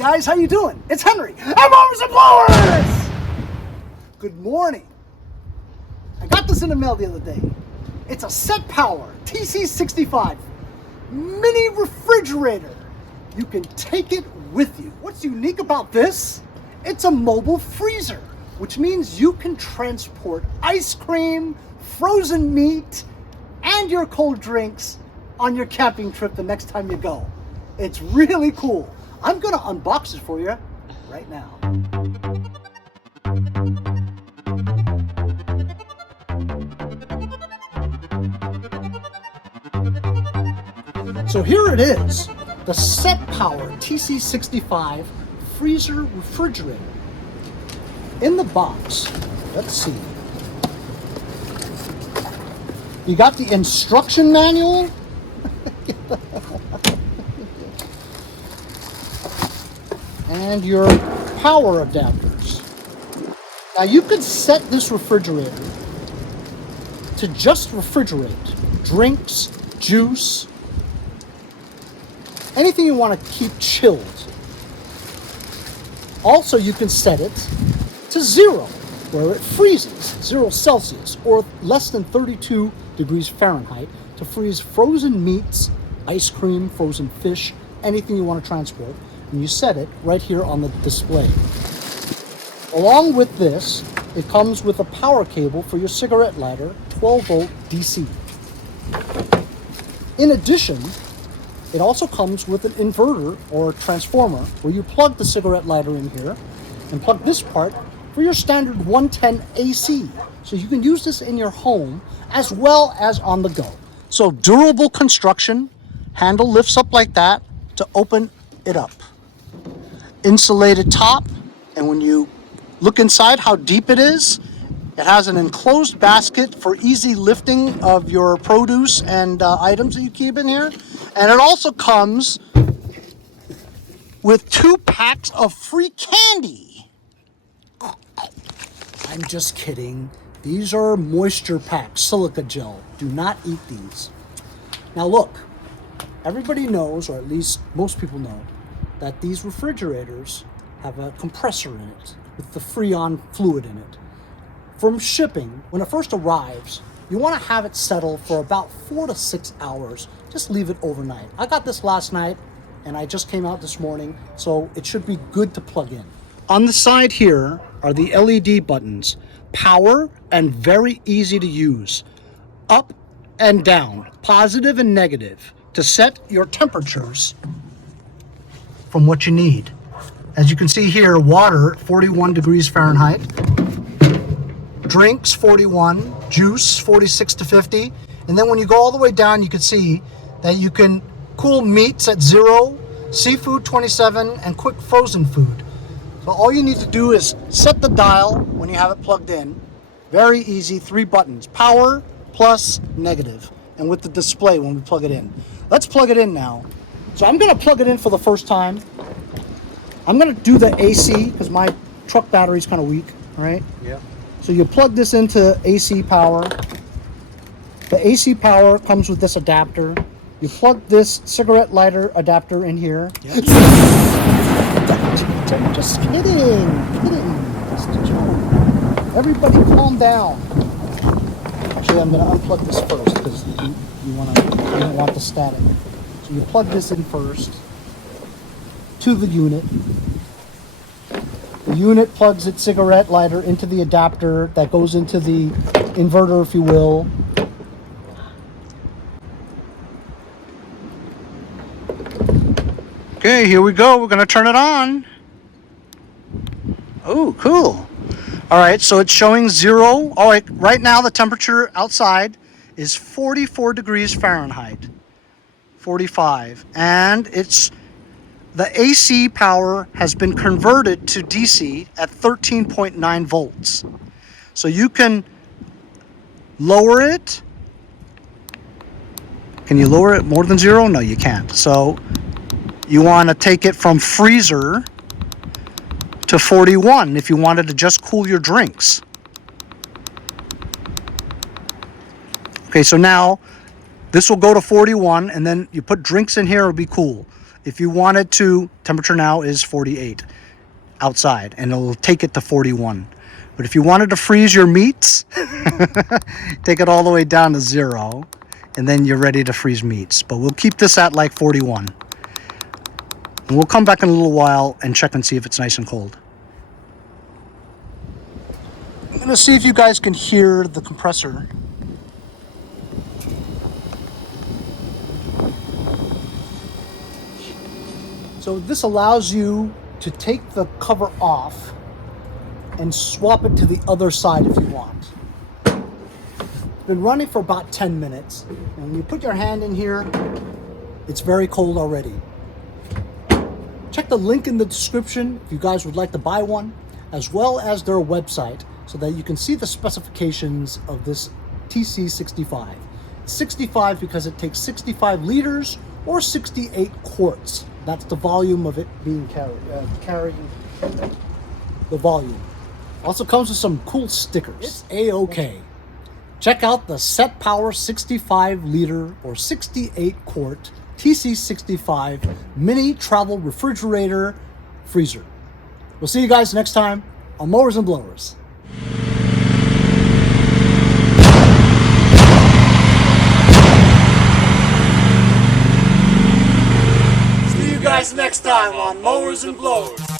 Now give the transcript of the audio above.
guys, how you doing? It's Henry. I'm Mowers and Blowers! Good morning. I got this in the mail the other day. It's a Setpower Tc65 mini refrigerator. You can take it with you. What's unique about this? It's a mobile freezer, which means you can transport ice cream, frozen meat, and your cold drinks on your camping trip the next time you go. It's really cool. I'm gonna unbox it for you right now. So here it is, the Setpower Tc65 freezer refrigerator. In the box, let's see. You got the instruction manual. And your power adapters. Now you could set this refrigerator to just refrigerate drinks, juice, anything you want to keep chilled. Also, you can set it to 0, where it freezes, 0 Celsius, or less than 32 degrees Fahrenheit, to freeze frozen meats, ice cream, frozen fish, anything you want to transport. And you set it right here on the display. Along with this, it comes with a power cable for your cigarette lighter, 12-volt DC. In addition, it also comes with an inverter or transformer where you plug the cigarette lighter in here and plug this part for your standard 110 AC. So you can use this in your home as well as on the go. So durable construction, handle lifts up like that to open it up. Insulated top, and when you look inside how deep it is, it has an enclosed basket for easy lifting of your produce and items that you keep in here. And it also comes with 2 packs of free candy. I'm just kidding. These are moisture packs, silica gel. Do not eat these. Now look, everybody knows, or at least most people know, that these refrigerators have a compressor in it with the Freon fluid in it. From shipping, when it first arrives, you want to have it settle for about 4 to 6 hours. Just leave it overnight. I got this last night and I just came out this morning, so it should be good to plug in. On the side here are the LED buttons, power and very easy to use. Up and down, positive and negative, to set your temperatures from what you need. As you can see here, water 41 degrees Fahrenheit, drinks 41, juice 46 to 50, and then when you go all the way down, you can see that you can cool meats at 0, seafood 27, and quick frozen food. So all you need to do is set the dial when you have it plugged in. Very easy, 3 buttons, power, plus, negative, and with the display when we plug it in. Let's plug it in now. So I'm gonna plug it in for the first time. I'm gonna do the AC because my truck battery is kind of weak, right? Yeah. So you plug this into AC power. The AC power comes with this adapter. You plug this cigarette lighter adapter in here. Yep. Just kidding. Just a joke. Everybody calm down. Actually, I'm gonna unplug this first because you don't want the static. So you plug this in first to the unit. The unit plugs its cigarette lighter into the adapter that goes into the inverter, if you will. Okay, here we go. We're going to turn it on. Oh, cool. All right, so it's showing 0. All right, right now the temperature outside is 44 degrees Fahrenheit. 45. And the AC power has been converted to DC at 13.9 volts. So you can lower it. Can you lower it more than 0? No, you can't. So you want to take it from freezer to 41 if you wanted to just cool your drinks. Okay, so now this will go to 41, and then you put drinks in here, it'll be cool. If you want it to, temperature now is 48 outside, and it'll take it to 41. But if you wanted to freeze your meats, take it all the way down to 0, and then you're ready to freeze meats. But we'll keep this at like 41. And we'll come back in a little while and check and see if it's nice and cold. I'm gonna see if you guys can hear the compressor. So this allows you to take the cover off and swap it to the other side if you want. It's been running for about 10 minutes. And when you put your hand in here, it's very cold already. Check the link in the description if you guys would like to buy one, as well as their website, so that you can see the specifications of this TC65. 65 because it takes 65 liters or 68 quarts. That's the volume of it being carrying the volume. Also comes with some cool stickers. It's A-OK. Check out the Setpower 65 liter or 68 quart TC65 mini travel refrigerator freezer. We'll see you guys next time on Mowers and Blowers. See you guys next time on Mowers and Blowers.